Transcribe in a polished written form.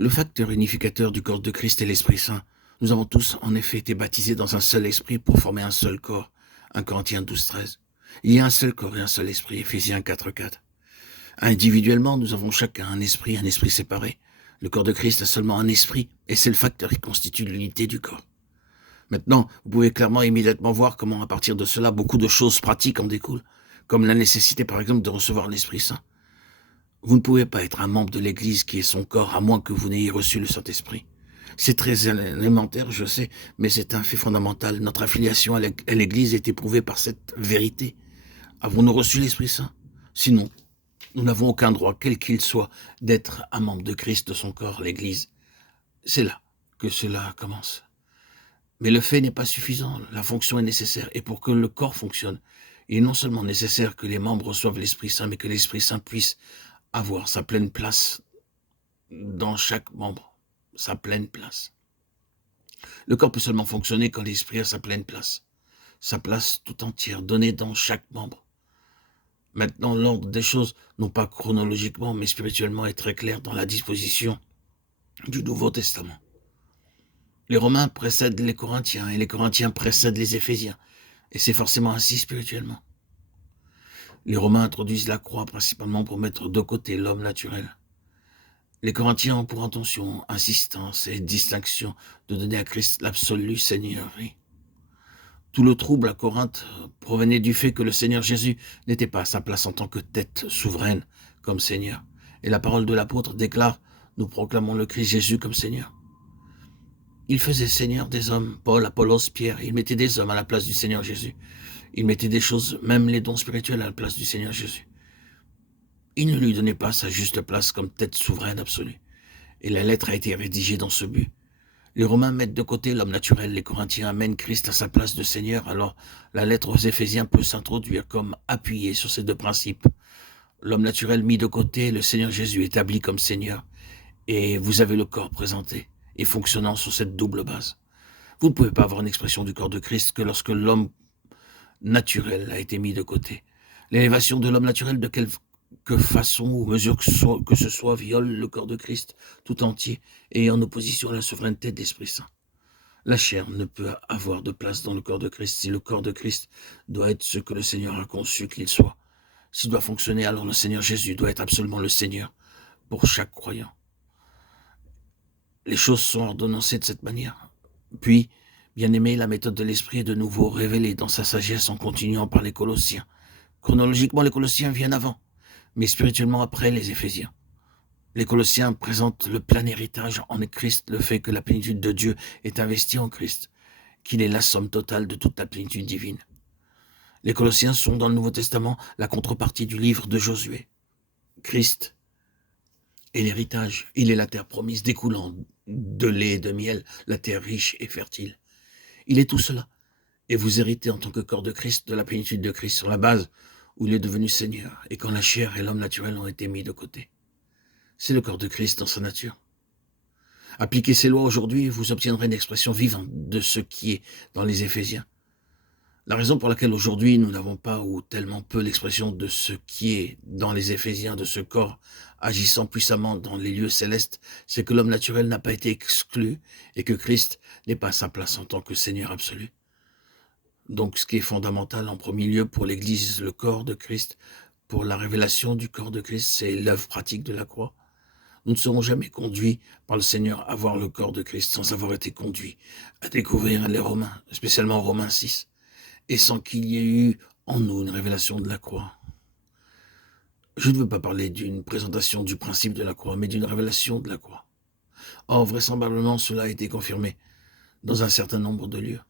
Le facteur unificateur du corps de Christ est l'Esprit Saint. Nous avons tous en effet été baptisés dans un seul esprit pour former un seul corps. 1 Corinthiens 12:13. Il y a un seul corps et un seul esprit. Éphésiens 4:4. Individuellement, nous avons chacun un esprit séparé. Le corps de Christ a seulement un esprit, et c'est le facteur qui constitue l'unité du corps. Maintenant, vous pouvez clairement immédiatement voir comment, à partir de cela, beaucoup de choses pratiques en découlent, comme la nécessité, par exemple, de recevoir l'Esprit Saint. Vous ne pouvez pas être un membre de l'Église qui est son corps, à moins que vous n'ayez reçu le Saint-Esprit. C'est très élémentaire, je sais, mais c'est un fait fondamental. Notre affiliation à l'Église est éprouvée par cette vérité. Avons-nous reçu l'Esprit Saint? Sinon, nous n'avons aucun droit, quel qu'il soit, d'être un membre de Christ, de son corps, l'Église. C'est là que cela commence. Mais le fait n'est pas suffisant, la fonction est nécessaire. Et pour que le corps fonctionne, il est non seulement nécessaire que les membres reçoivent l'Esprit Saint, mais que l'Esprit Saint puisse avoir sa pleine place dans chaque membre, sa pleine place. Le corps peut seulement fonctionner quand l'Esprit a sa pleine place, sa place tout entière, donnée dans chaque membre. Maintenant, l'ordre des choses, non pas chronologiquement, mais spirituellement, est très clair dans la disposition du Nouveau Testament. Les Romains précèdent les Corinthiens, et les Corinthiens précèdent les Éphésiens, et c'est forcément ainsi spirituellement. Les Romains introduisent la croix principalement pour mettre de côté l'homme naturel. Les Corinthiens ont pour intention, insistance et distinction de donner à Christ l'absolue seigneurie. Tout le trouble à Corinthe provenait du fait que le Seigneur Jésus n'était pas à sa place en tant que tête souveraine comme Seigneur. Et la parole de l'apôtre déclare « Nous proclamons le Christ Jésus comme Seigneur ». Il faisait Seigneur des hommes, Paul, Apollos, Pierre, il mettait des hommes à la place du Seigneur Jésus. Il mettait des choses, même les dons spirituels, à la place du Seigneur Jésus. Il ne lui donnait pas sa juste place comme tête souveraine absolue. Et la lettre a été rédigée dans ce but. Les Romains mettent de côté l'homme naturel, les Corinthiens amènent Christ à sa place de Seigneur, alors la lettre aux Éphésiens peut s'introduire comme appuyée sur ces deux principes. L'homme naturel mis de côté, le Seigneur Jésus établi comme Seigneur, et vous avez le corps présenté et fonctionnant sur cette double base. Vous ne pouvez pas avoir une expression du corps de Christ que lorsque l'homme naturel a été mis de côté. L'élévation de l'homme naturel de quelque façon ou mesure que ce soit viole le corps de Christ tout entier et est en opposition à la souveraineté de l'Esprit Saint. La chair ne peut avoir de place dans le corps de Christ si le corps de Christ doit être ce que le Seigneur a conçu qu'il soit. S'il doit fonctionner, alors le Seigneur Jésus doit être absolument le Seigneur pour chaque croyant. Les choses sont ordonnancées de cette manière. Puis, bien aimé, la méthode de l'Esprit est de nouveau révélée dans sa sagesse en continuant par les Colossiens. Chronologiquement, les Colossiens viennent avant, mais spirituellement après les Éphésiens. Les Colossiens présentent le plein héritage en Christ, le fait que la plénitude de Dieu est investie en Christ, qu'il est la somme totale de toute la plénitude divine. Les Colossiens sont dans le Nouveau Testament la contrepartie du livre de Josué. Christ est l'héritage, il est la terre promise découlant de lait et de miel, la terre riche et fertile. Il est tout cela, et vous héritez en tant que corps de Christ de la plénitude de Christ sur la base où il est devenu Seigneur, et quand la chair et l'homme naturel ont été mis de côté. C'est le corps de Christ dans sa nature. Appliquez ces lois aujourd'hui et vous obtiendrez une expression vivante de ce qui est dans les Éphésiens. La raison pour laquelle aujourd'hui nous n'avons pas ou tellement peu l'expression de ce qui est dans les Éphésiens, de ce corps agissant puissamment dans les lieux célestes, c'est que l'homme naturel n'a pas été exclu et que Christ n'est pas à sa place en tant que Seigneur absolu. Donc ce qui est fondamental en premier lieu pour l'Église, le corps de Christ, pour la révélation du corps de Christ, c'est l'œuvre pratique de la croix. Nous ne serons jamais conduits par le Seigneur à voir le corps de Christ sans avoir été conduits à découvrir les Romains, spécialement Romains 6, et sans qu'il y ait eu en nous une révélation de la croix. Je ne veux pas parler d'une présentation du principe de la croix, mais d'une révélation de la croix. Or, vraisemblablement, cela a été confirmé dans un certain nombre de lieux.